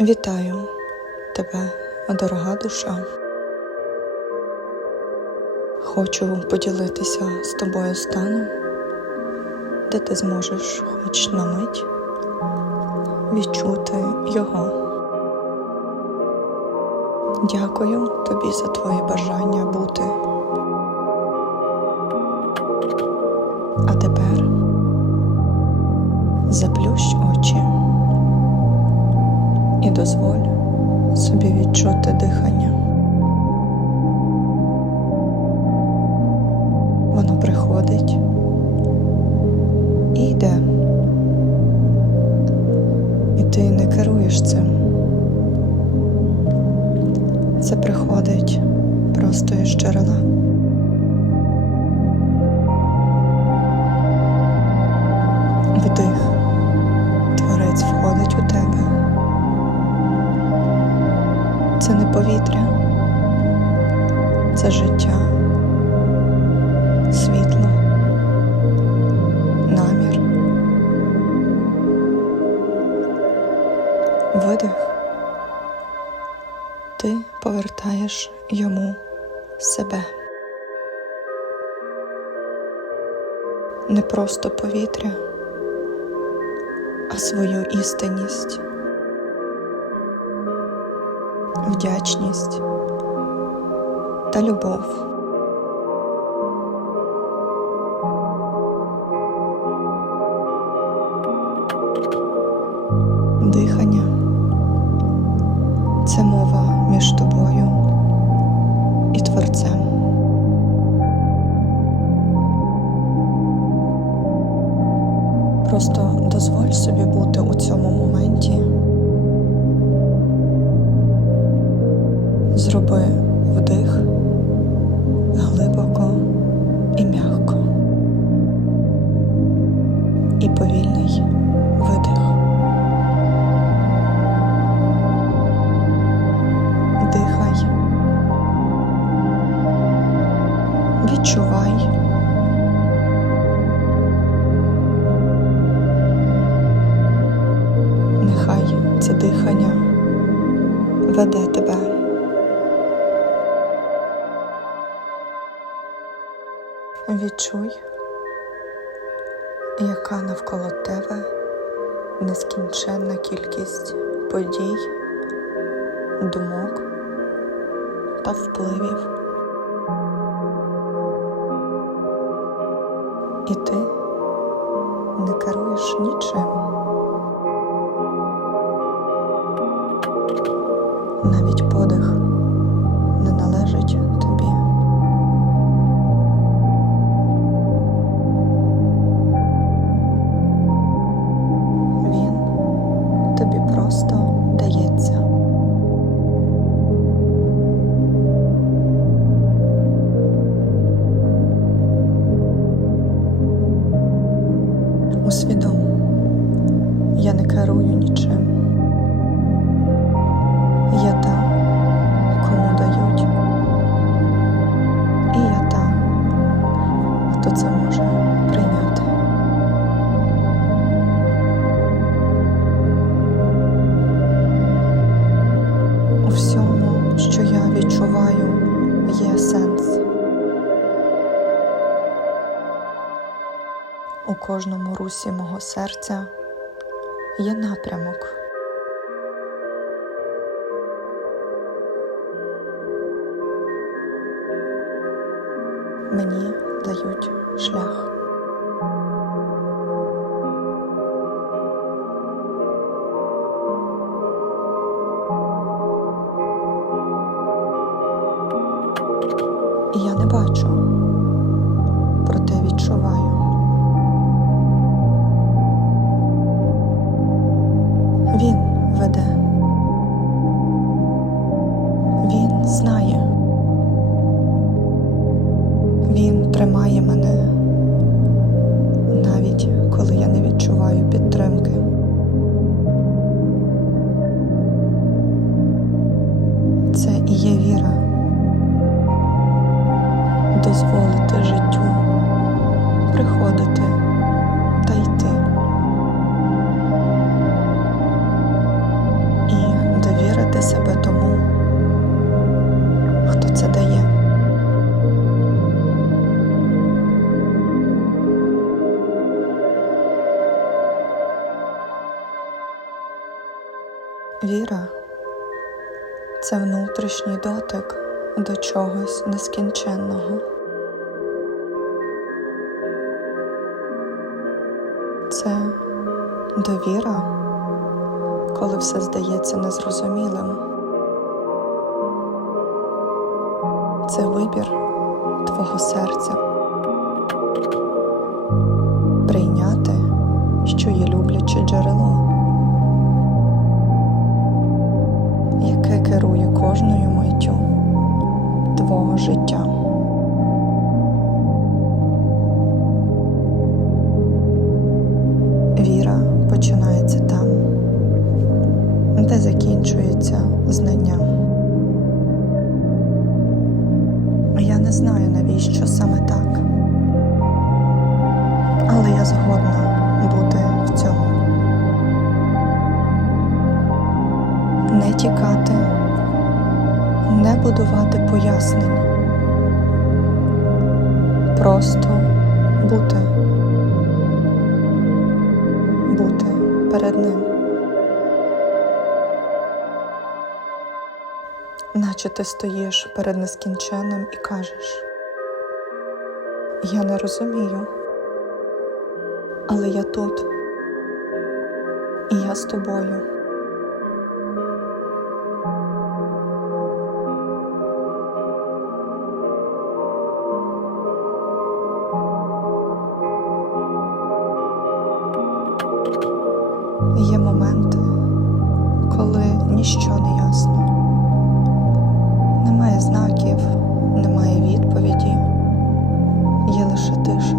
Вітаю тебе, дорога душа. Хочу поділитися з тобою станом, де ти зможеш хоч на мить відчути його. Дякую тобі за твоє бажання бути. А тепер заплющ очі і дозволь собі відчути дихання. Воно приходить і йде. І ти не керуєш цим. Це приходить просто із джерела. Видих. Ти повертаєш йому себе. Не просто повітря, а свою істинність, вдячність та любов. Зроби вдих глибоко і м'яко. І повільний видих. Дихай. Відчувай. Нехай це дихання веде Відчуй, яка навколо тебе нескінченна кількість подій, думок та впливів. І ти не керуєш нічим. Навіть подих не належить тобі. Кожному русі мого серця є напрямок. Мені дають шлях. веде. Він знає. Він тримає мене, навіть коли я не відчуваю підтримки. Це і є віра дозволити життю приходити. Це внутрішній дотик до чогось нескінченного. Це довіра, коли все здається незрозумілим. Це вибір твого серця. Життя. Віра починається там, де закінчується знання. Я не знаю, навіщо саме так, але я згодна бути в цьому. Не тікати, не будувати пояснень, просто бути бути перед ним. Наче ти стоїш перед нескінченним і кажеш, я не розумію, але я тут, і я з тобою. Є моменти, коли ніщо не ясно. Немає знаків, немає відповіді, є лише тиша.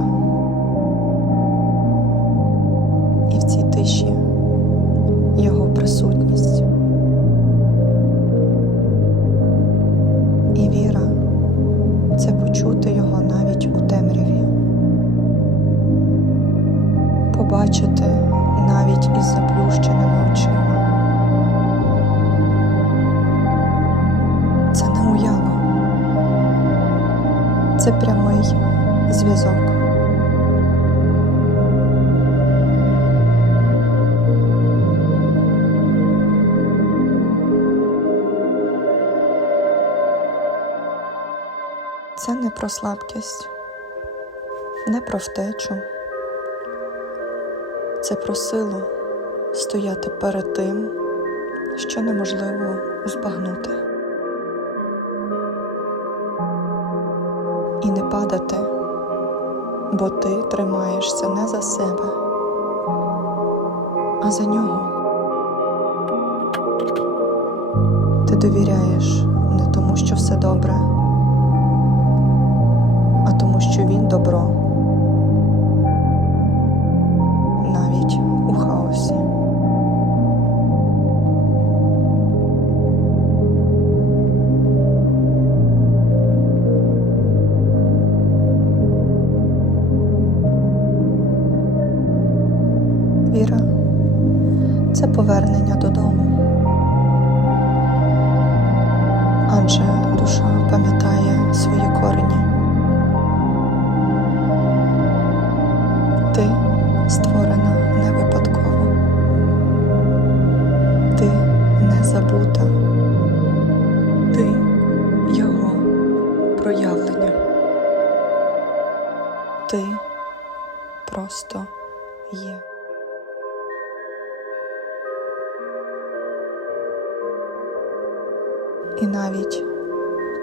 І в цій тиші його присутність. І віра це почути його навіть у темряві, побачити із заплющеними очима. Це не уява, це прямий зв'язок. Це не про слабкість, не про втечу. Це про силу стояти перед тим, що неможливо збагнути. І не падати, бо ти тримаєшся не за себе, а за нього. Ти довіряєш не тому, що все добре, а тому, що він добро. Це повернення додому. Адже душа пам'ятає свої корені. Ти створена не випадково. Ти не забута. Ти його проявлення. Ти просто є. І навіть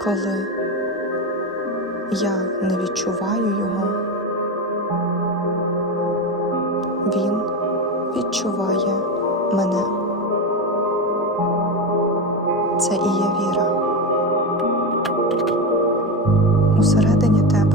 коли я не відчуваю його, він відчуває мене. Це і є віра. Усередині тебе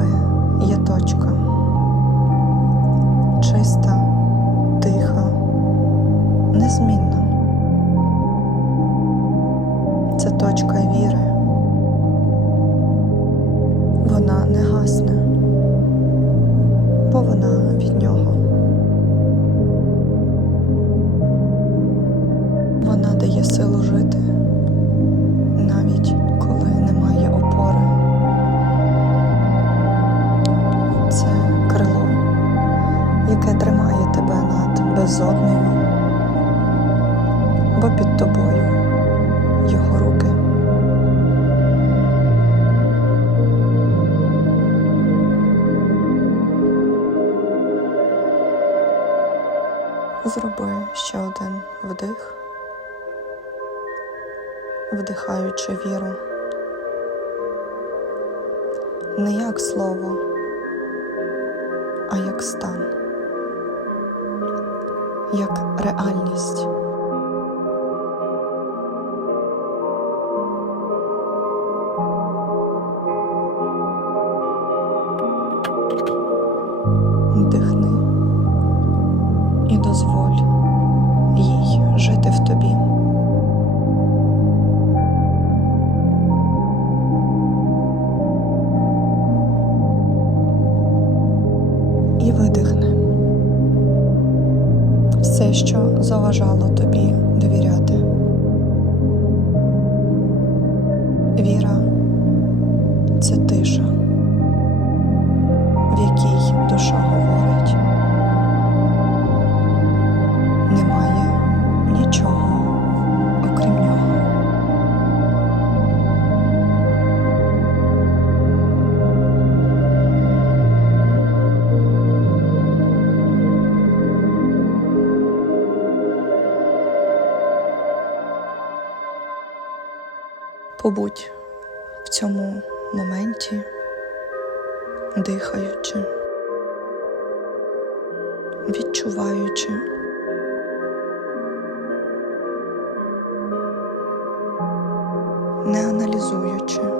бо вона від нього. Зроби ще один вдих, вдихаючи віру. Не як слово, а як стан, як реальність. Заважало тобі довіряти. Побудь в цьому моменті, дихаючи, відчуваючи. Не аналізуючи.